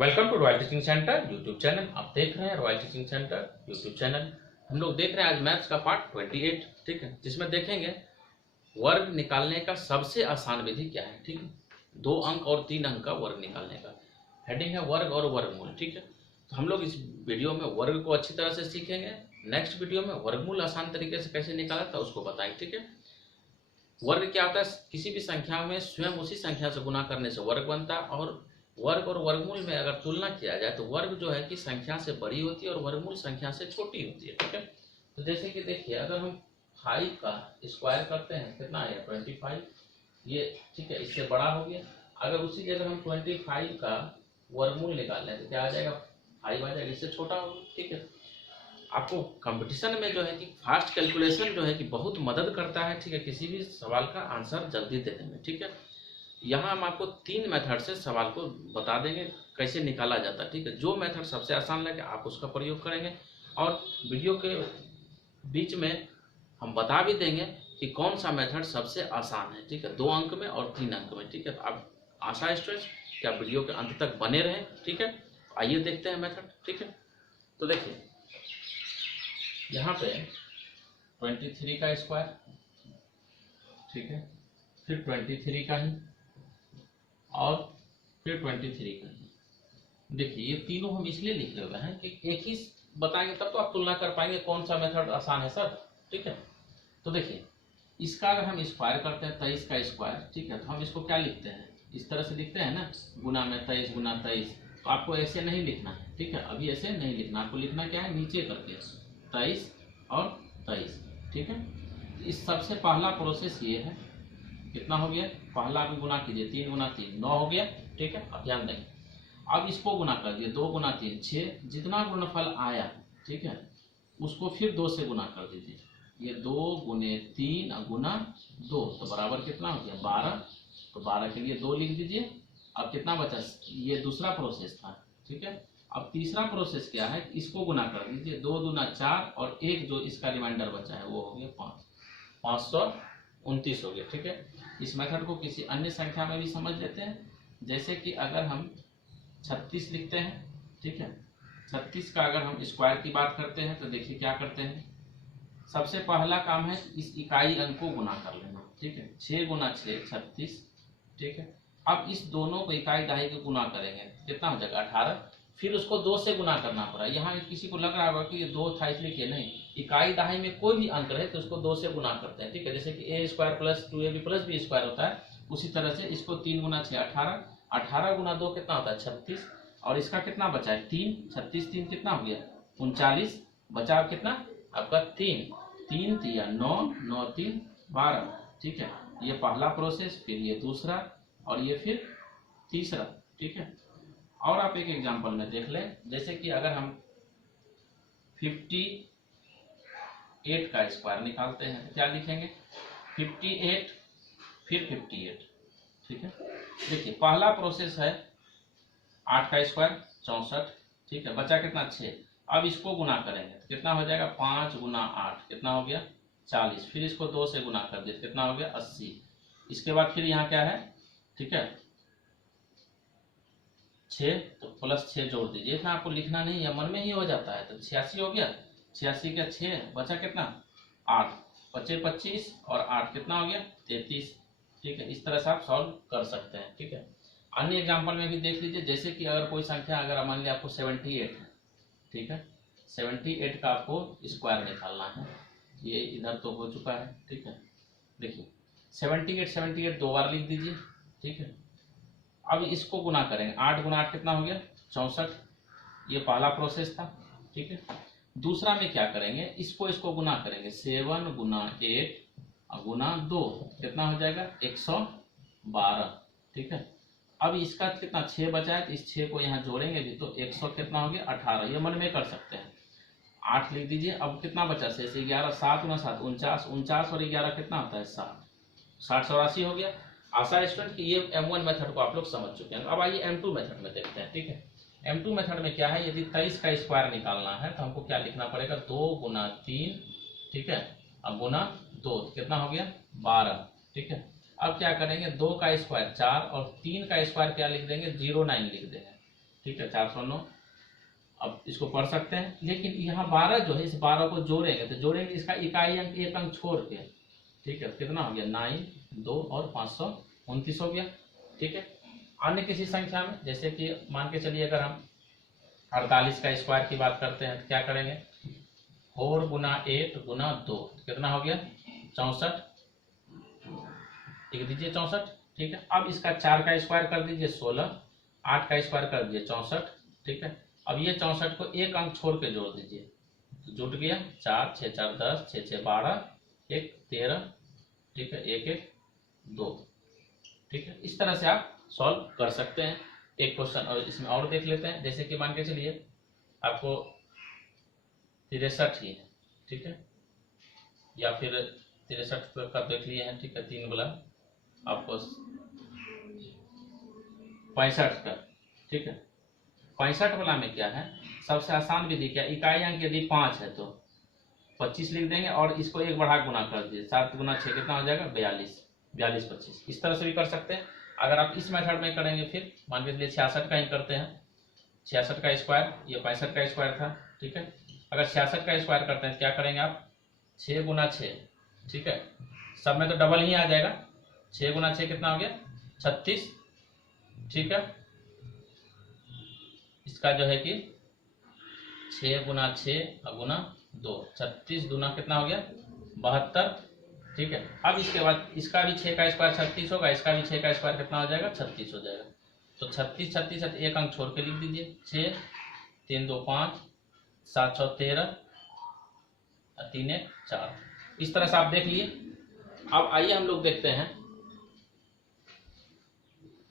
Welcome to Royal Teaching Centre YouTube channel. आप देख रहे हैं Royal Teaching Centre YouTube channel. हम लोग देख रहे हैं आज मैथ्स का पार्ट 28, ठीक है, जिसमें देखेंगे वर्ग निकालने का सबसे आसान विधि क्या है। ठीक है, 2 अंक और 3 अंक का वर्ग निकालने का। हेडिंग है वर्ग और वर्गमूल। ठीक है, तो हम लोग इस वीडियो में वर्ग को अच्छी तरह से सीखेंगे। नेक्स्ट वीडियो में वर्गमूल आसान तरीके से कैसे निकाला था उसको बताएं। ठीक है, वर्ग क्या होता है? किसी भी संख्या में स्वयं उसी संख्या से गुना करने से वर्ग बनता है। और वर्गमूल में अगर तुलना किया जाए तो वर्ग जो है कि संख्या से बड़ी होती है और वर्गमूल संख्या से छोटी होती है। ठीक है, तो जैसे कि देखिए, अगर हम 5 का स्क्वायर करते हैं कितना आएगा 25, ये ठीक है, इससे बड़ा हो गया। अगर उसी जगह हम 25 का वर्गमूल निकाल लें तो क्या आ जाएगा? 5 आ जाएगा, इससे छोटा होगा। ठीक है, आपको कंपटीशन में जो है कि फास्ट कैलकुलेशन जो है कि बहुत मदद करता है। ठीक है, किसी भी सवाल का आंसर जल्दी देने में। ठीक है, यहाँ हम आपको 3 मेथड से सवाल को बता देंगे कैसे निकाला जाता है। ठीक है, जो मेथड सबसे आसान लगे आप उसका प्रयोग करेंगे और वीडियो के बीच में हम बता भी देंगे कि कौन सा मेथड सबसे आसान है। ठीक है, 2 अंक में और 3 अंक में। ठीक है, तो आप आशा स्टूडेंट्स कि आप वीडियो के अंत तक बने रहें। ठीक है, आइए देखते हैं मेथड। ठीक है, तो देखिए यहाँ पे 23 का स्क्वायर, ठीक है, फिर 23 का ही और फिर 23 का ही। देखिए ये तीनों हम इसलिए लिखे हुए हैं कि एक ही बताएंगे तब तो आप तुलना कर पाएंगे कौन सा मेथड आसान है सर। ठीक है, तो देखिए इसका अगर हम स्क्वायर करते हैं 23 का स्क्वायर, ठीक है, तो हम इसको क्या लिखते हैं? इस तरह से लिखते हैं ना, गुना में 23 गुना 23। तो आपको ऐसे नहीं लिखना है। ठीक है, अभी ऐसे नहीं लिखना, आपको लिखना क्या है? नीचे करके 23 और 23। ठीक है, इस सबसे पहला प्रोसेस ये है। कितना हो गया? पहला भी गुना कीजिए, 3 गुना 3 9 हो गया। ठीक है, अब ध्यान देंगे, अब इसको गुना कर दिए, 2 गुना 3 6, जितना गुणनफल आया, ठीक है, उसको फिर 2 से गुना कर दीजिए। ये 2 गुने 3 गुना 2 तो बराबर कितना हो गया? 12। तो 12 के लिए 2 लिख दीजिए। अब कितना बचा? ये दूसरा प्रोसेस था। ठीक है, अब तीसरा प्रोसेस क्या है? इसको गुना कर दीजिए, 2 दूना 4 और 1 जो इसका रिमाइंडर बचा है वो हो गया 5, 529 हो गया। ठीक है, इस मेथड को किसी अन्य संख्या में भी समझ लेते हैं। जैसे कि अगर हम 36 लिखते हैं, ठीक है, 36 का अगर हम स्क्वायर की बात करते हैं तो देखिए क्या करते हैं। सबसे पहला काम है इस इकाई अंक को गुना कर लेना। ठीक है, 6 गुना 6 36। ठीक है, अब इस दोनों को इकाई दहाई को गुना करेंगे, कितना हो जाएगा? 18। फिर उसको 2 से गुना करना पड़ा। यहाँ किसी को लग रहा होगा कि ये 2 था इसलिए किया, नहीं, इकाई दहाई में कोई भी अंक रहे तो उसको 2 से गुना करते हैं। ठीक है, जैसे कि a square plus 2ab plus b square होता है, उसी तरह से इसको 3 गुना 6 18, 18 गुना 2 कितना होता है? 36। और इसका कितना बचा है? 3। 36 3 कितना हो गया? 39। बचा कितना आपका? 3 3 3 9 9 3 12। ठीक है, ये पहला प्रोसेस, फिर ये दूसरा और ये फिर तीसरा। ठीक है, और आप एक एग्जांपल में देख लें, जैसे कि अगर हम 58 का स्क्वायर निकालते हैं तो क्या लिखेंगे? 58 फिर 58। ठीक है, देखिए पहला प्रोसेस है 8 का स्क्वायर 64। ठीक है, बचा कितना? 6। अब इसको गुना करेंगे तो कितना हो जाएगा? 5 गुना 8 कितना हो गया? 40। फिर इसको 2 से गुना कर दिए, कितना हो गया? 80। इसके बाद फिर यहाँ क्या है? ठीक है, 6 तो प्लस 6 जोड़ दीजिए। इतना आपको लिखना नहीं है, मन में ही हो जाता है। तो 86 हो गया। 86 का 6 बचा कितना? 8। बचे 25 और 8 कितना हो गया? 33। ठीक है, इस तरह से आप सॉल्व कर सकते हैं। ठीक है, अन्य एग्जांपल में भी देख लीजिए, जैसे कि अगर कोई संख्या, अगर मान लिया आपको 78 है, ठीक है, 78 का आपको स्क्वायर निकालना है। ये इधर तो हो चुका है। ठीक है, देखिए 78 2 बार लिख दीजिए। ठीक है, अब इसको गुना करेंगे, 8 गुना 8 कितना हो गया? 64। ये पहला प्रोसेस था। ठीक है, दूसरा में क्या करेंगे? इसको गुना करेंगे, 7 गुना 8 गुना 2 कितना हो जाएगा? 112। ठीक है, अब इसका कितना? 6 बचा है तो इस 6 को यहाँ जोड़ेंगे भी तो 100 कितना हो गया? 18। ये मन में कर सकते हैं। 8 लिख दीजिए। अब कितना बचा? 6 से 11, 7 गुना 7 49, 49 और 11 कितना होता है? 60। 60 84 हो गया। आशा स्टूडेंट कि ये M1 मेथड को आप लोग समझ चुके हैं। अब आइए M2 मेथड में देखते हैं। ठीक है, M2 मेथड में क्या है? यदि 23 का स्क्वायर निकालना है तो हमको क्या लिखना पड़ेगा? 2 गुना 3, ठीक है, अब गुना 2 कितना हो गया? 12। ठीक है, अब क्या करेंगे? 2 का स्क्वायर 4 और 3 का स्क्वायर क्या लिख देंगे? 09 लिख देंगे। ठीक है 409। अब इसको पढ़ सकते हैं, लेकिन यहाँ 12 जो है, इस 12 को जोड़ेंगे तो जोड़ेंगे इसका इकाई अंक एक अंक छोड़ के, ठीक है कितना हो गया 9, 2 और 529 हो गया। ठीक है, अन्य किसी संख्या में जैसे कि मान के चलिए अगर हम 48 का स्क्वायर की बात करते हैं तो क्या करेंगे, 4 गुना 8 गुना 2 कितना हो गया 64, लिख दीजिए 64। ठीक है, अब इसका 4 का स्क्वायर कर दीजिए 16, 8 का स्क्वायर कर दीजिए 64। ठीक है, अब ये 64 को एक अंक छोड़ के जोड़ दीजिए तो जुट गया 4, 6 4 10, 6 6 12, 1 13, ठीक है 1 1 2। ठीक है, इस तरह से आप सॉल्व कर सकते हैं। एक क्वेश्चन और इसमें और देख लेते हैं, जैसे कि मान के चलिए आपको 63 ही है, ठीक है, या फिर 63 का देख लिए हैं, ठीक है 3 गुना आपको 65 का। ठीक है, 65 वाला में क्या है, सबसे आसान विधि क्या, इकाई अंक यदि 5 है तो 25 लिख देंगे और इसको एक बढ़ा गुना कर दीजिए, 7 गुना 6 कितना हो जाएगा 42, 42 25। इस तरह से भी कर सकते हैं। अगर आप इस मेथड में करेंगे, फिर मान के चलिए 66 का ही करते हैं, 66 का स्क्वायर, ये 65 का स्क्वायर था। ठीक है, अगर 66 का स्क्वायर करते हैं तो क्या करेंगे आप 6 गुना 6, ठीक है सब में तो डबल ही आ जाएगा, 6 गुना 6 कितना हो गया 36। ठीक है, इसका जो है कि 6 गुना 6 गुना 2, 36 गुना कितना हो गया 72। ठीक है, अब इसके बाद इसका भी 6 का स्क्वायर 36 होगा, इसका भी 6 का स्क्वायर कितना हो जाएगा 36 हो जाएगा। तो 36 36 एक अंक छोड़ के लिख दीजिए, 6 3 2 5, 7 6 13, 3 1 4। इस तरह से आप देख लिए। अब आइए हम लोग देखते हैं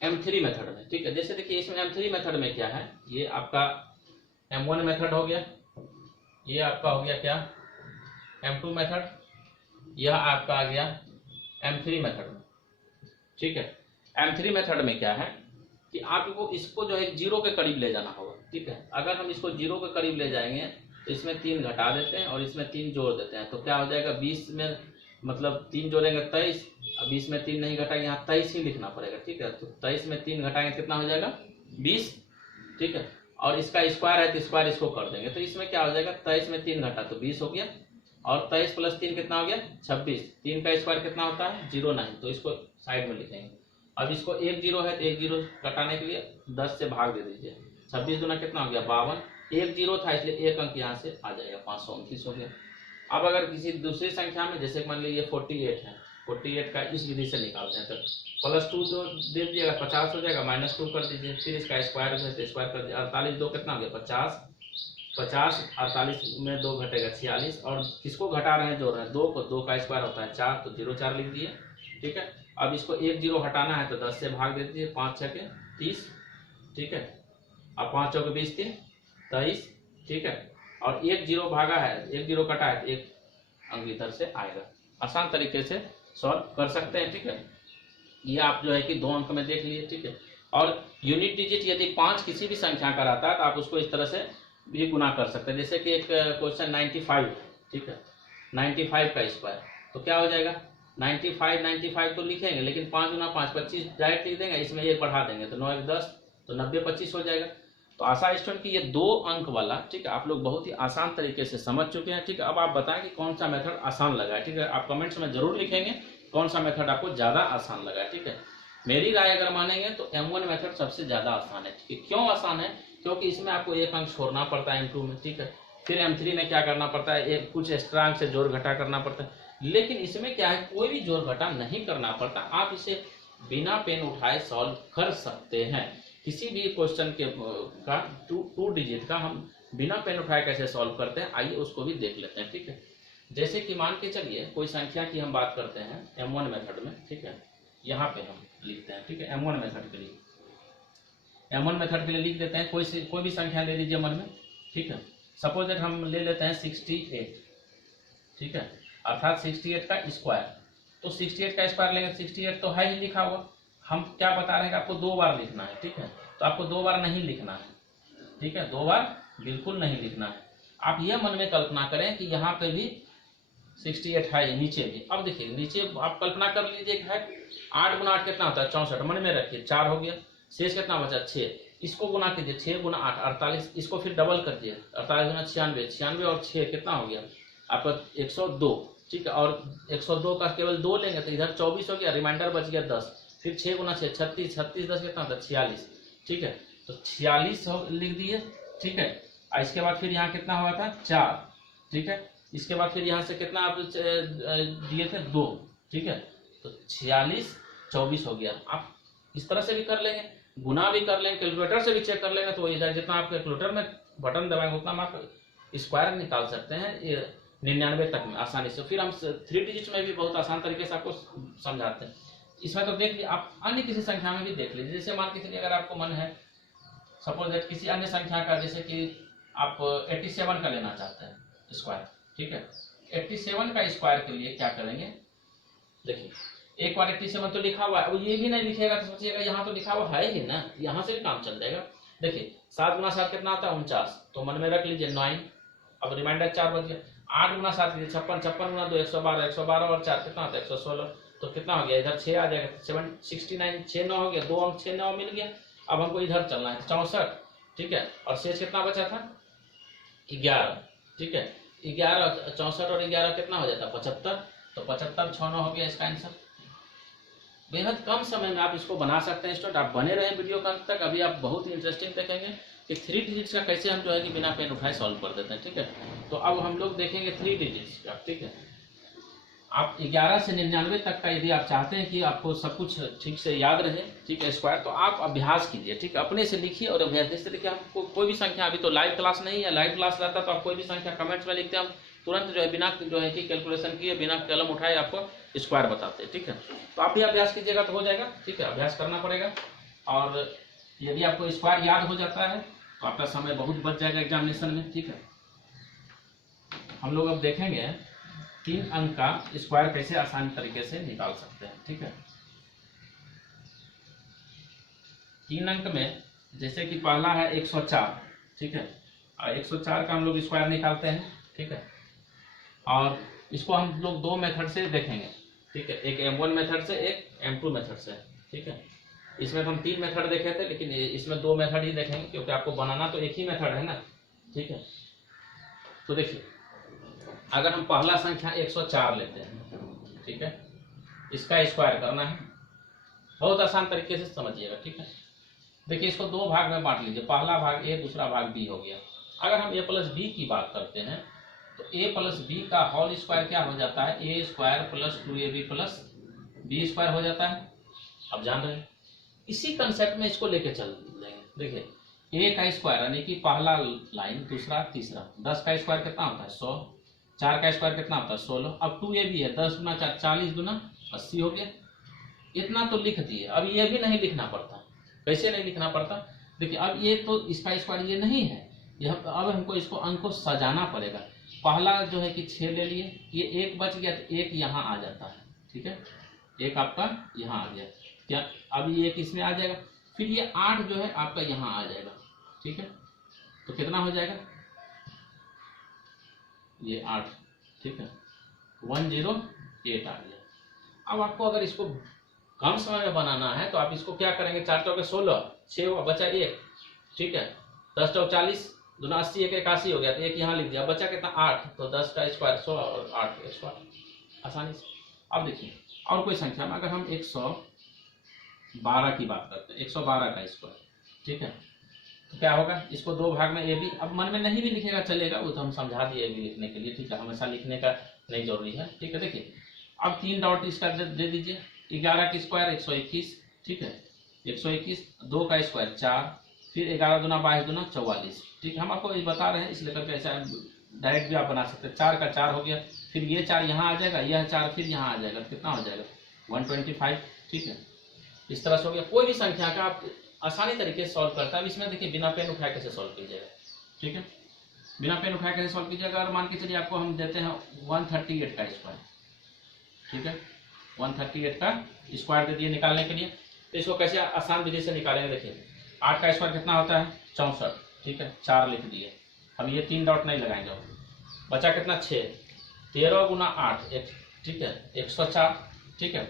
M3 मेथड में। ठीक है, जैसे देखिए इसमें M3 मेथड में क्या है, ये आपका M1 मेथड हो गया, ये आपका हो गया क्या M2 मेथड, यह आपका आ गया M3 मेथड में। ठीक है, M3 मेथड में क्या है कि आपको इसको जो है 0 के करीब ले जाना होगा। ठीक है, अगर हम इसको 0 के करीब ले जाएंगे तो इसमें 3 घटा देते हैं और इसमें 3 जोड़ देते हैं, तो क्या हो जाएगा 20 में, मतलब 3 जोड़ेंगे 23, अब 20 में 3 नहीं घटाएंगे, यहाँ 23 ही लिखना पड़ेगा। ठीक है, तो 23 में 3 घटाएंगे कितना हो जाएगा 20। ठीक है, और इसका स्क्वायर है तो स्क्वायर इसको कर देंगे, तो इसमें क्या हो जाएगा 23 में 3 घटा तो 20 हो गया, और 23 प्लस 3 कितना हो गया 26। 3 का स्क्वायर कितना होता है 0 9, तो इसको साइड में लिखेंगे। अब इसको 1 0 है तो 1 0 घटाने के लिए 10 से भाग दे दीजिए, 26 गुना कितना हो गया 52, 1 0 था इसलिए एक अंक यहाँ से आ जाएगा 529 हो गया। अब अगर किसी दूसरी संख्या में जैसे मान लीजिए 48 है, 48 का इस विधि से निकालते हैं तो +2 जो दे दीजिएगा 50 हो जाएगा, -2 कर दीजिए, फिर इसका स्क्वायर है तो स्क्वायर कर दीजिए, 48 2 कितना हो गया 50, 50 48 में 2 घटेगा 46, और किसको घटा रहे हैं जोड़ रहे हैं 2 को, 2 का स्क्वायर होता है 4, तो 0 4 लिख दिए। ठीक है, अब इसको 1 0 हटाना है तो 10 से भाग दे दीजिए, 5 6 के 30। ठीक है, अब 5 चौके 20 3 23। ठीक है, और 1 0 भागा है, 1 0 कटा है, एक अंक इधर से आएगा। आसान तरीके से सॉल्व कर सकते हैं। ठीक है, ये आप जो है कि 2 अंक में देख लिए। ठीक है, और यूनिट डिजिट यदि 5 किसी भी संख्या का रहता है तो आप उसको इस तरह से भी गुना कर सकते हैं। जैसे कि एक क्वेश्चन 95, ठीक है 95 का स्क्वायर, तो क्या हो जाएगा 95 तो लिखेंगे, लेकिन 5 गुना 5 25 डायरेक्ट लिख देंगे, इसमें 1 बढ़ा देंगे तो 9 1 10, तो 90 25 हो जाएगा। तो आशा स्टूडेंट की ये 2 अंक वाला, ठीक है आप लोग बहुत ही आसान तरीके से समझ चुके हैं। ठीक है, अब आप बताएं कि कौन सा मेथड आसान लगा है। ठीक है, आप कमेंट्स में जरूर लिखेंगे कौन सा मेथड आपको ज़्यादा आसान लगा है। ठीक है, मेरी राय अगर मानेंगे तो M1 मेथड सबसे ज़्यादा आसान है। ठीक है, क्यों आसान है, क्योंकि इसमें आपको एक अंक छोड़ना पड़ता है M2 में। ठीक है, फिर M3 में क्या करना पड़ता है, एक कुछ एक्स्ट्रा अंक से जोड़ घटा करना पड़ता है, लेकिन इसमें क्या है कोई भी जोड़ घटा नहीं करना पड़ता, आप इसे बिना पेन उठाए सॉल्व कर सकते हैं। किसी भी क्वेश्चन के का 2 डिजिट का हम बिना पेन उठाए कैसे सॉल्व करते हैं, आइए उसको भी देख लेते हैं। ठीक है, जैसे कि मान के चलिए कोई संख्या की हम बात करते हैं M1 मेथड में। ठीक है, यहाँ पे हम लिखते हैं। ठीक है, M1 मेथड के लिए, M1 मेथड के लिए लिख देते हैं, कोई भी संख्या ले लीजिए मन में। ठीक है, सपोज दैट हम ले लेते हैं 68। ठीक है, अर्थात 68 का स्क्वायर, तो 68 का स्क्वायर लेंगे, 68 तो है ही लिखा हुआ, हम क्या बता रहे हैं कि आपको 2 बार लिखना है। ठीक है, तो आपको 2 बार नहीं लिखना है। ठीक है, 2 बार बिल्कुल नहीं लिखना है। आप यह मन में कल्पना करें कि यहाँ पे भी 68 है, नीचे भी। अब देखिए नीचे आप कल्पना कर लीजिए है 8 गुना 8 कितना होता है 64, मन में रखिए 4 हो गया, शेष कितना बचा 6, इसको गुना कीजिए, 6 गुना 8 48, इसको फिर डबल कर दिए, 48 गुना 96, 96 और 6 कितना हो गया आपका 102, ठीक है। और 102 का केवल 2 लेंगे तो इधर 24 हो गया, रिमाइंडर बच गया 10, फिर 6 गुना 6 36, 36 10 कितना होता है 46, ठीक है। तो 46 लिख दिए, ठीक है। और इसके बाद फिर यहाँ कितना हुआ था 4, ठीक है। इसके बाद फिर यहाँ से कितना आप दिए थे 2, ठीक है। तो 46 24 हो गया। आप इस तरह से भी कर लेंगे, गुना भी कर लेंगे, कैलकुलेटर से भी चेक कर लेंगे, तो इधर जितना आप कैलकुलेटर में बटन दबाएंगे उतना आप स्क्वायर निकाल सकते हैं 99 तक में आसानी से। फिर हम 3 डिजिट में भी बहुत आसान तरीके से आपको समझाते हैं। इसमें तो देख लीजिए, आप अन्य किसी संख्या में भी देख लीजिए। जैसे मान के चलिए अगर आपको मन है सपोज दैट किसी अन्य संख्या का, जैसे कि आप 87 का लेना चाहते हैं स्क्वायर, ठीक है। 87 का स्क्वायर के लिए क्या करेंगे, देखिए एक बार 87 तो लिखा हुआ है, वो ये भी नहीं लिखेगा तो सोचिएगा यहाँ तो लिखा हुआ है ही ना, यहाँ से भी काम चल जाएगा। देखिए 7 गुना 7 कितना आता है 49, तो मन में रख लीजिए 9, अब रिमाइंडर 4 बच गया। 8 गुना 7 कीजिए 56, 56 गुना 2 112, 112 और 4 कितना आता है 116, तो कितना हो गया इधर 6 आ जाएगा 769, 6 9 हो गया, 2 अंक 6 9 मिल गया। अब हमको इधर चलना है 64, ठीक है। और शेष कितना बचा था 11, ठीक है। 11 64 और 11 कितना हो जाता है 75, तो 75 6 9 हो गया इसका आंसर। बेहद कम समय में आप इसको बना सकते हैं स्टूडेंट। आप बने रहे वीडियो का अंत तक, अभी आप बहुत ही इंटरेस्टिंग देखेंगे कि 3 डिजिट्स का कैसे हम जो है कि बिना पेन उठाए सॉल्व कर देते हैं, ठीक है। तो अब हम लोग देखेंगे 3 डिजिट्स का, ठीक है। आप 11 से 99 तक का यदि आप चाहते हैं कि आपको सब कुछ ठीक से याद रहे, ठीक है, स्क्वायर, तो आप अभ्यास कीजिए, ठीक है। अपने से लिखिए और अभ्यास, जैसे देखिए आपको कोई भी संख्या, अभी तो लाइव क्लास नहीं है, लाइव क्लास रहता तो आप कोई भी संख्या कमेंट्स में लिखते, हम तुरंत जो है बिना जो है कि कैलकुलेशन किए, बिना कलम उठाए आपको स्क्वायर बताते हैं, ठीक है। तो आप भी अभ्यास कीजिएगा तो हो जाएगा, ठीक है। अभ्यास करना पड़ेगा, और यदि आपको स्क्वायर याद हो जाता है तो आपका समय बहुत बच जाएगा एग्जामिनेशन में, ठीक है। हम लोग अब देखेंगे 3 अंक का स्क्वायर कैसे आसान तरीके से निकाल सकते हैं, ठीक है। 3 अंक में जैसे कि पहला है 104, ठीक है। और 104 का हम लोग स्क्वायर निकालते हैं, ठीक है। और इसको हम लोग 2 मेथड से देखेंगे, ठीक है। एक M1 मेथड से, एक M2 मेथड से, ठीक है। इसमें तो हम 3 मेथड देखे थे, लेकिन इसमें 2 मेथड ही देखेंगे, क्योंकि आपको बनाना तो एक ही मेथड है ना, ठीक है। तो देखिए अगर हम पहला संख्या 104 लेते हैं, ठीक है, इसका स्क्वायर करना है, बहुत आसान तरीके से समझिएगा, ठीक है। देखिए इसको 2 भाग में बांट लीजिए, पहला भाग A, दूसरा भाग B हो गया। अगर हम A प्लस B की बात करते हैं तो A प्लस B का होल स्क्वायर क्या हो जाता है, A square plus 2AB plus B square हो जाता है। अब जान रहे हैं, इसी कंसेप्ट में इसको लेके चल लेंगे। देखिए A का स्क्वायर यानी कि पहला लाइन, दूसरा, तीसरा, 10 का स्क्वायर कितना होता है 100, 4 का स्क्वायर कितना होता है 16, अब 2AB है, 10 गुना 4 40 गुना 80 हो गया। इतना तो लिख दिए, अब ये भी नहीं लिखना पड़ता। कैसे नहीं लिखना पड़ता, देखिए अब ये तो इसका स्क्वायर ये नहीं है, ये अब हमको इसको अंक को सजाना पड़ेगा। पहला जो है कि 6 ले लिए, ये 1 बच गया तो 1 यहाँ आ जाता है, ठीक है। 1 आपका यहाँ आ गया, क्या अब ये 1 इसमें आ जाएगा, फिर ये 8 जो है आपका यहाँ आ जाएगा, ठीक है। तो कितना हो जाएगा ये 8, ठीक है, 108 आ गया। अब आपको अगर इसको कम समय में बनाना है तो आप इसको क्या करेंगे, 4 चौके 16, 6 हुआ, बचा 1, ठीक है। 10 चौक 40, दूना 80, 1 81 हो गया, तो 1 यहाँ लिख दिया, बचा कितना 8, तो 10 का स्क्वायर 16 और 8 का स्क्वायर आसानी से। अब देखिए और कोई संख्या में अगर हम 112 की बात करते हैं, 112 का स्क्वायर, ठीक है, तो क्या होगा, इसको 2 भाग में AB, अब मन में नहीं भी लिखेगा चलेगा, वो तो हम समझा दिए AB लिखने के लिए, ठीक है, हमेशा लिखने का नहीं जरूरी है, ठीक है। देखिए अब 3 डॉट इसका दे दीजिए, 11 की स्क्वायर 121, ठीक है, 121, 2 का स्क्वायर 4, फिर 11 दूना 22 दूना 44, ठीक है। हम आपको ये बता रहे हैं इसलिए करके ऐसा डायरेक्ट भी आप बना सकते हैं। 4 का 4 हो गया, फिर ये 4 यहाँ आ जाएगा, यह 4 फिर यहाँ आ जाएगा, कितना हो जाएगा 125, ठीक है। इस तरह से हो गया। कोई भी संख्या का आप आसानी तरीके से सॉल्व करता है। इसमें देखिए बिना पेन उठाए कैसे सॉल्व कीजिएगा, ठीक है, बिना पेन उठाए कैसे सॉल्व कीजिएगा। अगर मान के चलिए आपको हम देते हैं 138 का स्क्वायर, ठीक है, 138 का स्क्वायर दे दिए निकालने के लिए, तो इसको कैसे आसान विधि से निकालेंगे। देखिए 8 का स्क्वायर कितना होता है 64, ठीक है, 4 लिख दिए, हम ये 3 डॉट नहीं लगाएंगे, बचा कितना 6, 13 गुना 8, ठीक है, 104, ठीक है।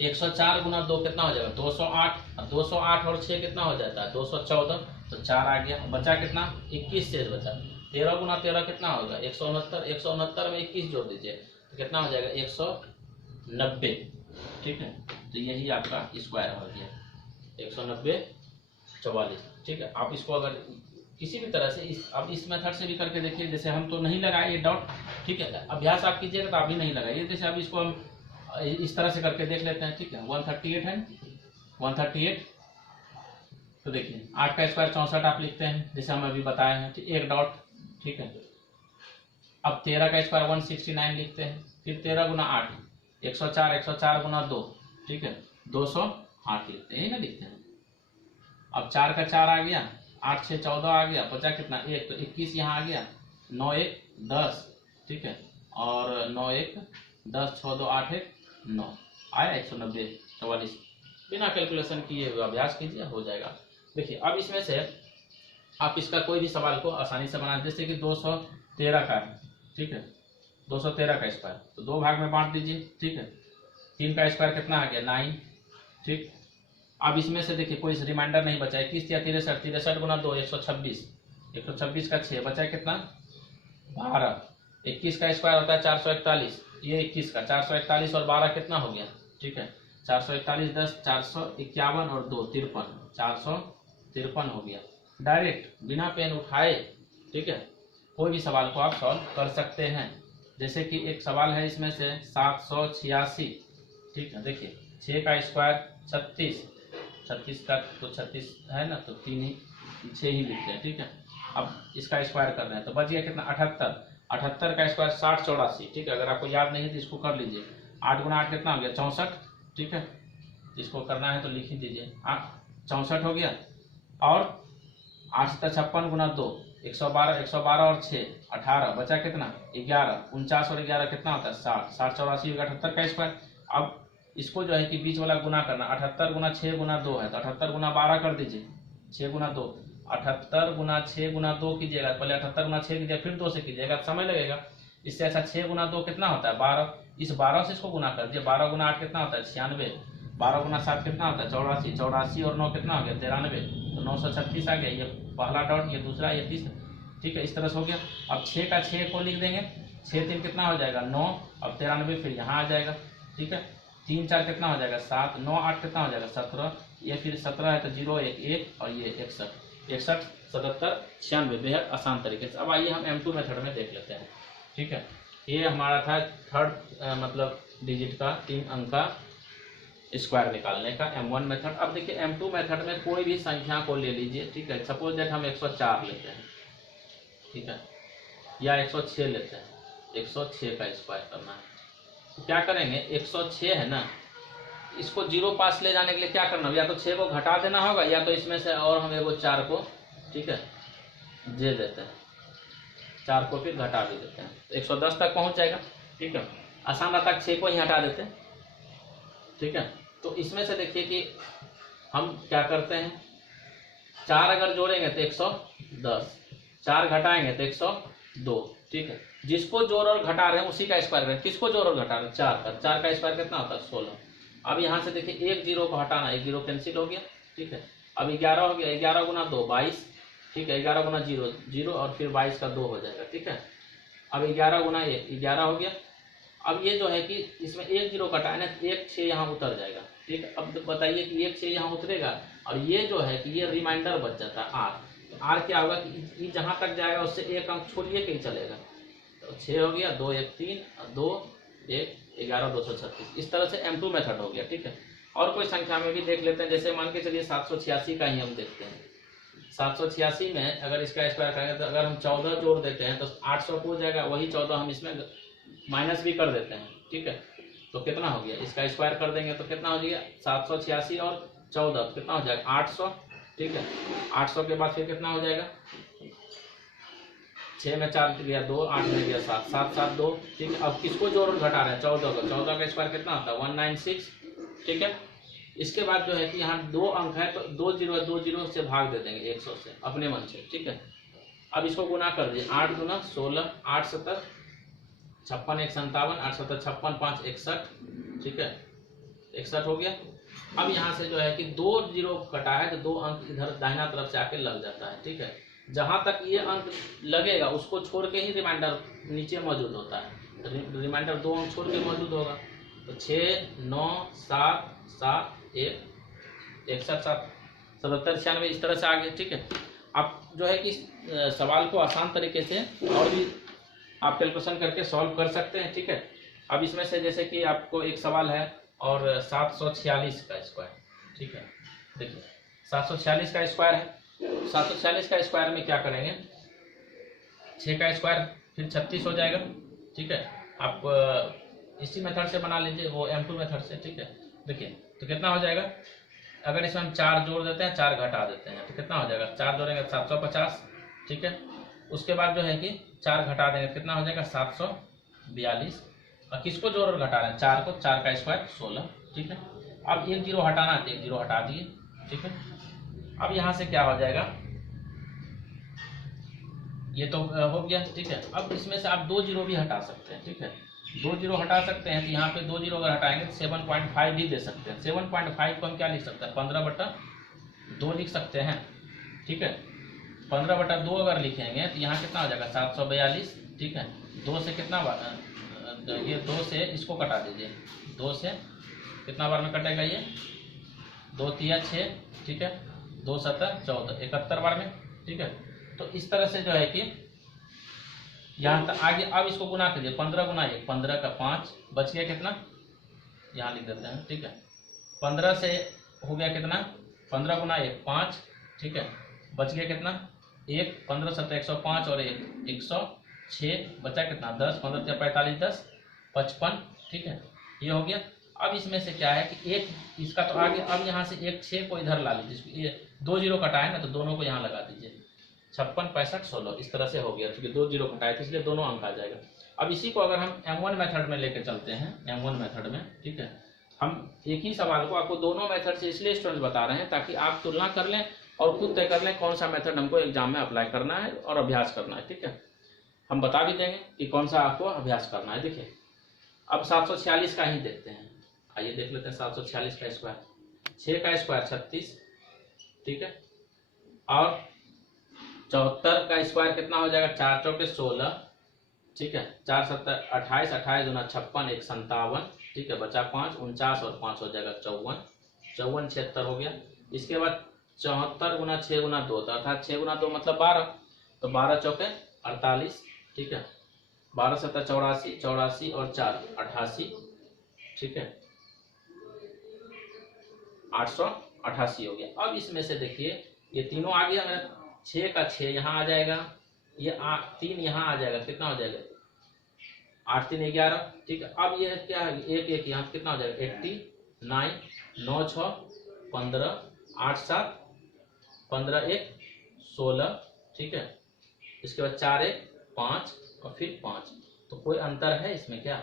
104 गुना 2 कितना हो जाएगा 208, 208 और 6 कितना हो जाता है 214, तो 4 आ गया, बचा कितना 21 शेष बचा। 13 गुना 13 कितना होगा 169, 169 में 21 जोड़ दीजिए तो कितना हो जाएगा 190, ठीक है। तो यही आपका स्क्वायर हो गया 190 44, ठीक है। आप इसको अगर किसी भी तरह से अब इस मेथड से भी करके देखिए, जैसे हम तो नहीं लगाए ये डॉट, ठीक है, अभ्यास आप कीजिएगा तो आप भी नहीं लगाइए। जैसे अब इसको हम इस तरह से करके देख लेते हैं, ठीक है। 138 है 138, तो देखिए 8 का स्क्वायर 64 आप लिखते हैं जैसे हम अभी बताए हैं, एक डॉट, ठीक है। अब 13 का स्क्वायर 169 लिखते हैं, फिर 13 गुना 8 104, 104 गुना 2, ठीक है 208 लिखते हैं, ना लिखते हैं। अब 4 का 4 आ गया, 8 6 14 आ गया, बचा कितना 1, तो 21 यहाँ आ गया, 9 1 10, ठीक है, और 9 1 10 6 2 8 1 9 आया 190 44। बिना कैलकुलेशन किए हुए अभ्यास कीजिए, हो जाएगा। देखिए अब इसमें से आप इसका कोई भी सवाल को आसानी से बना, जैसे कि 213 का है, ठीक है, 213 का स्क्वायर, तो 2 भाग में बांट दीजिए, ठीक है। 3 का स्क्वायर कितना आ गया 9, ठीक। अब इसमें से देखिए कोई रिमाइंडर नहीं बचा, 21 या 63, 63 गुना 2 126, 126 का 6 बचा कितना 12। 21 का स्क्वायर होता है 441, ये 21 का 441 और 12 कितना हो गया, ठीक है 441 10 451 और 2 53, 453 हो गया। डायरेक्ट बिना पेन उठाए, ठीक है, कोई भी सवाल को आप सॉल्व कर सकते हैं। जैसे कि एक सवाल है इसमें से 786, ठीक है। देखिए 6 का स्क्वायर 36, 36 का तो 36 है ना, तो 6 ही लिखते हैं, ठीक है। अब इसका स्क्वायर कर रहे हैं तो बच गया कितना 78, 78 का स्क्वायर 60 84, ठीक है। अगर आपको याद नहीं है तो इसको कर लीजिए, 8 गुना 8 कितना हो गया 64, ठीक है। इसको करना है तो लिख ही दीजिए, 64 हो गया। और 8 7 56 गुना 2 112, 112 और 6 18, बचा कितना 11, 49 और 11 कितना होता है 60, 60 84 78 का स्क्वायर। अब इसको जो है कि बीच वाला गुना करना, 78 गुना 6 गुना 2 है तो 78 गुना 12 कर दीजिए, 6 गुना 2, 78 गुना 6 गुना 2 कीजिएगा, पहले 78 गुना 6 कीजिएगा फिर 2 से कीजिएगा, समय लगेगा। इससे अच्छा 6 गुना 2 कितना होता है 12, इस 12 से इसको गुना कर दीजिए, 12 गुना 8 कितना होता है 96, 12 गुना 7 कितना होता है 84, 84 और 9 कितना हो गया 93, तो 936 आ गया। ये पहला डॉट, ये दूसरा, ये तीसरा, ठीक है, इस तरह से हो गया। अब 6 का 6 को लिख देंगे, 6 3 कितना हो जाएगा 9, अब 93 फिर यहाँ आ जाएगा, ठीक है। 3 4 कितना हो जाएगा 7, 9 8 कितना हो जाएगा 17, ये फिर 17 है तो 0 1 1 और ये 61, 61 77 96, बेहद आसान तरीके से। अब आइए हम M2 मेथड में देख लेते हैं, ठीक है। ये हमारा था थर्ड मतलब डिजिट का 3 अंक का स्क्वायर निकालने का M1 मेथड। अब देखिए M2 मेथड में कोई भी संख्या को ले लीजिए, ठीक है। सपोज दैट हम 104 लेते हैं, ठीक है, या 106 लेते हैं, 106 का स्क्वायर करना है तो क्या करेंगे 106 है ना, इसको 0 पास ले जाने के लिए क्या करना, या तो 6 को घटा देना होगा या तो इसमें से और हम एगो 4 को, ठीक है, दे देते हैं, 4 को फिर घटा भी देते हैं तो 110 तक पहुंच जाएगा, ठीक है। आसान रहता है, 6 को ही हटा देते हैं, ठीक है। तो इसमें से देखिए कि हम क्या करते हैं, 4 अगर जोड़ेंगे तो 110, 4 घटाएंगे तो 102, ठीक है। जिसको जोड़ और घटा रहे हैं उसी का स्क्वायर करें, किसको जोड़ और घटा रहे हैं 4 का, 4 का स्क्वायर कितना होता है 16। अब यहाँ से देखिए 1 0 को हटाना, 1 0 कैंसिल हो गया, ठीक है। अब 11 हो गया, 11 गुना 2 22, ठीक है, 11 गुना 0 0 और फिर 22 का 2 हो जाएगा, ठीक है। अब 11 गुना 1 11 हो गया। अब ये जो है कि इसमें 1 0 कटा है ना, 1 6 यहाँ उतर जाएगा, ठीक है। अब बताइए कि 1 6 यहाँ उतरेगा और ये जो है कि ये रिमाइंडर बच जाता है आर, तो आर क्या होगा कि ये जहाँ तक जाएगा उससे 1 अंक छोड़िए के ही चलेगा, तो 6 हो गया, 2 1 3 2 1 11 236। इस तरह से M2 मेथड हो गया, ठीक है। और कोई संख्या में भी देख लेते हैं, जैसे मान के चलिए 786 का ही हम देखते हैं। 786 में अगर इसका स्क्वायर करेंगे तो अगर हम 14 जोड़ देते हैं तो 800 हो जाएगा, वही 14 हम इसमें माइनस भी कर देते हैं, ठीक है। तो कितना हो गया, इसका स्क्वायर कर देंगे तो कितना हो जाएगा 786 और 14 कितना हो जाएगा 800, ठीक है। 800 के बाद फिर कितना हो जाएगा, 6 में 4 गया 2, 8 में गया 7, 7 7 2, ठीक है। अब किसको जोड़ और घटा रहे हैं 14 को, 14 का स्क्वायर कितना होता है 196, ठीक है। इसके बाद जो है कि यहाँ 2 अंक है तो 2 0 से भाग दे देंगे 100 से अपने मन से, ठीक है। अब इसको गुना कर दीजिए, 8 गुना 16, 8 7 56 1 57, 8 7 56 5 61, ठीक है, 61 हो गया। अब यहाँ से जो है कि 2 जीरो कटा है तो 2 अंक इधर दाहिना तरफ से आके लग जाता है, ठीक है। जहाँ तक ये अंक लगेगा उसको छोड़ के ही रिमाइंडर नीचे मौजूद होता है, रिमाइंडर 2 अंक छोड़ के मौजूद होगा। तो 6 9 7 7 1 61 7 77 96 इस तरह से आ गया, ठीक है। आप जो है कि सवाल को आसान तरीके से और भी आप कैलकुलेशन करके सॉल्व कर सकते हैं, ठीक है। अब इसमें से जैसे कि आपको एक सवाल है और 746 का स्क्वायर, ठीक है। देखिए 746 का स्क्वायर है, 746 का स्क्वायर में क्या करेंगे, 6 का स्क्वायर फिर 36 हो जाएगा, ठीक है। आप इसी मेथड से बना लीजिए, वो M2 मेथड से, ठीक है। देखिए तो कितना हो जाएगा, अगर इसमें हम 4 जोड़ देते हैं 4 घटा देते हैं तो कितना हो जाएगा, 4 जोड़ेंगे 750, ठीक है। उसके बाद जो है कि 4 घटा देंगे कितना हो जाएगा 742। और किसको जोड़ और घटा रहे हैं, 4 को, 4 का स्क्वायर 16, ठीक है। अब 1 जीरो हटाना है तो 1 जीरो हटा दिए, ठीक है। अब यहाँ से क्या हो जाएगा, ये तो हो गया, ठीक है। अब इसमें से आप 2 जीरो भी हटा सकते हैं, ठीक है। 2 जीरो हटा सकते हैं तो यहाँ पे 2 जीरो अगर हटाएंगे तो 7.5 भी दे सकते हैं। 7.5 को हम क्या लिख सकते हैं, 15/2 लिख सकते हैं, ठीक है। 15/2 अगर लिखेंगे तो यहाँ कितना हो जाएगा 742, ठीक है। 2 से कितना बार, ये 2 से इसको कटा दीजिए, 2 से कितना बार में कटेगा ये, 2 तिया 6, ठीक है। 2 7 14, 71 बार में, ठीक है। तो इस तरह से जो है कि यहाँ तक आगे। अब इसको गुना कीजिए, 15 गुना 1 15 का 5, बच गया कितना, यहाँ लिख देते हैं, ठीक है। 15 से हो गया कितना, 15 गुना 1 5, ठीक है। बच गया कितना 1, 15 7 105 और 1 106, बचा कितना 10, 15 45 10 55, ठीक है। ये हो गया। अब इसमें से क्या है कि एक इसका तो आगे, अब यहाँ से एक 6 को इधर ला लीजिए, ये 2 जीरो कटाए ना तो दोनों को यहाँ लगा दीजिए, 56 65 16 इस तरह से हो गया, क्योंकि 2 जीरो कटाए थे इसलिए दोनों अंक आ जाएगा। अब इसी को अगर हम M1 मेथड में लेके चलते हैं, M1 मेथड में, ठीक है। हम एक ही सवाल को आपको दोनों मेथड से इसलिए स्टूडेंट्स बता रहे हैं ताकि आप तुलना कर लें और खुद तय कर लें कौन सा मेथड हमको एग्जाम में अप्लाई करना है और अभ्यास करना है, ठीक है। हम बता भी देंगे कि कौन सा आपको अभ्यास करना है। देखिए अब 746 का ही देखते हैं, आइए देख लेते हैं। 746 का स्क्वायर, 6 का स्क्वायर 36, ठीक है। और 74 का स्क्वायर कितना हो जाएगा, 4 चौके 16, ठीक है। 4 7 28, 28 दूना 56, 1 57, ठीक है। बचा 5 49 और 5 हो जाएगा 54, 54 76 हो गया। इसके बाद 74 गुना 6 गुना 2, अर्थात 6 गुना 2 मतलब 12, तो 12 चौके 48, ठीक है। 12 7 84, 84 और 4 88, ठीक है। 888 हो गया। अब इसमें से देखिए ये तीनों आ गया मेरा, 6 का 6 यहाँ आ जाएगा, ये 3 यहाँ आ जाएगा, कितना हो जाएगा 8 3 11, ठीक है। अब ये क्या है, 1 1 यहाँ कितना हो जाएगा 89, 9 6 15, 8 7 15 1 16, ठीक है। इसके बाद 4 1 5 और फिर 5, तो कोई अंतर है इसमें क्या,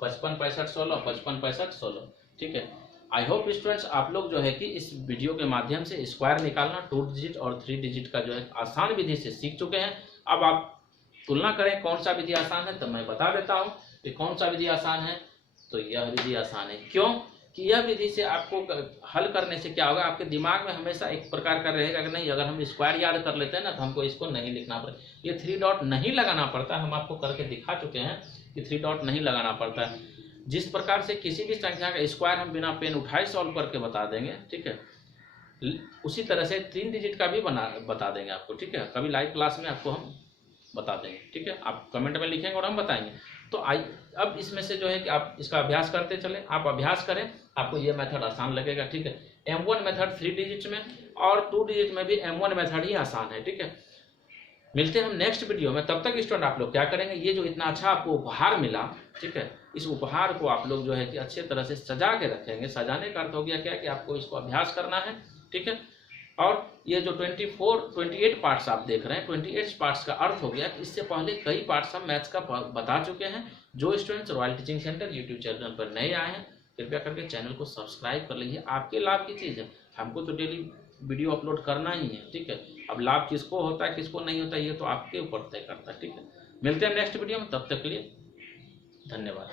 55 65 16, 55 65 16, ठीक है। आई होप स्टूडेंट्स आप लोग जो है कि इस वीडियो के माध्यम से स्क्वायर निकालना 2 डिजिट और 3 डिजिट का जो है आसान विधि से सीख चुके हैं। अब आप तुलना करें कौन सा विधि आसान है, तो मैं बता देता हूं कि कौन सा विधि आसान है। तो यह विधि आसान है, क्यों कि यह विधि से आपको हल करने से क्या होगा, आपके दिमाग में हमेशा एक प्रकार का रहेगा कि नहीं, अगर हम स्क्वायर याद कर लेते हैं ना तो हमको इसको नहीं लिखना पड़ेगा, ये 3 डॉट नहीं लगाना पड़ता। हम आपको करके दिखा चुके हैं कि 3 डॉट नहीं लगाना पड़ता है। जिस प्रकार से किसी भी संख्या का स्क्वायर हम बिना पेन उठाए सॉल्व करके बता देंगे, ठीक है, उसी तरह से 3 डिजिट का भी बता देंगे आपको, ठीक है। कभी लाइव क्लास में आपको हम बता देंगे, ठीक है। आप कमेंट में लिखेंगे और हम बताएंगे। तो अब इसमें से जो है कि आप इसका अभ्यास करते चलें, आप अभ्यास करें, आपको ये मेथड आसान लगेगा, ठीक है। M1 मेथड 3 डिजिट में और 2 डिजिट में भी M1 मेथड ही आसान है, ठीक है। मिलते हैं हम नेक्स्ट वीडियो में, तब तक स्टूडेंट आप लोग क्या करेंगे, ये जो इतना अच्छा आपको उपहार मिला, ठीक है, इस उपहार को आप लोग जो है कि अच्छे तरह से सजा के रखेंगे। सजाने का अर्थ हो गया क्या कि आपको इसको अभ्यास करना है, ठीक है। और ये जो 28 पार्ट्स आप देख रहे हैं, 28 पार्ट्स का अर्थ हो गया कि इससे पहले कई पार्ट्स हम मैथ्स का बता चुके हैं। जो students royal Teaching Centre YouTube channel पर नए आए हैं, कृपया करके चैनल को सब्सक्राइब कर लीजिए। आपके लाभ की चीज़ है, हमको तो डेली वीडियो अपलोड करना ही है, ठीक है। अब लाभ किसको होता है किसको नहीं होता ये तो आपके ऊपर तय करता है, ठीक है। मिलते हैं नेक्स्ट वीडियो में, तब तक के लिए धन्यवाद।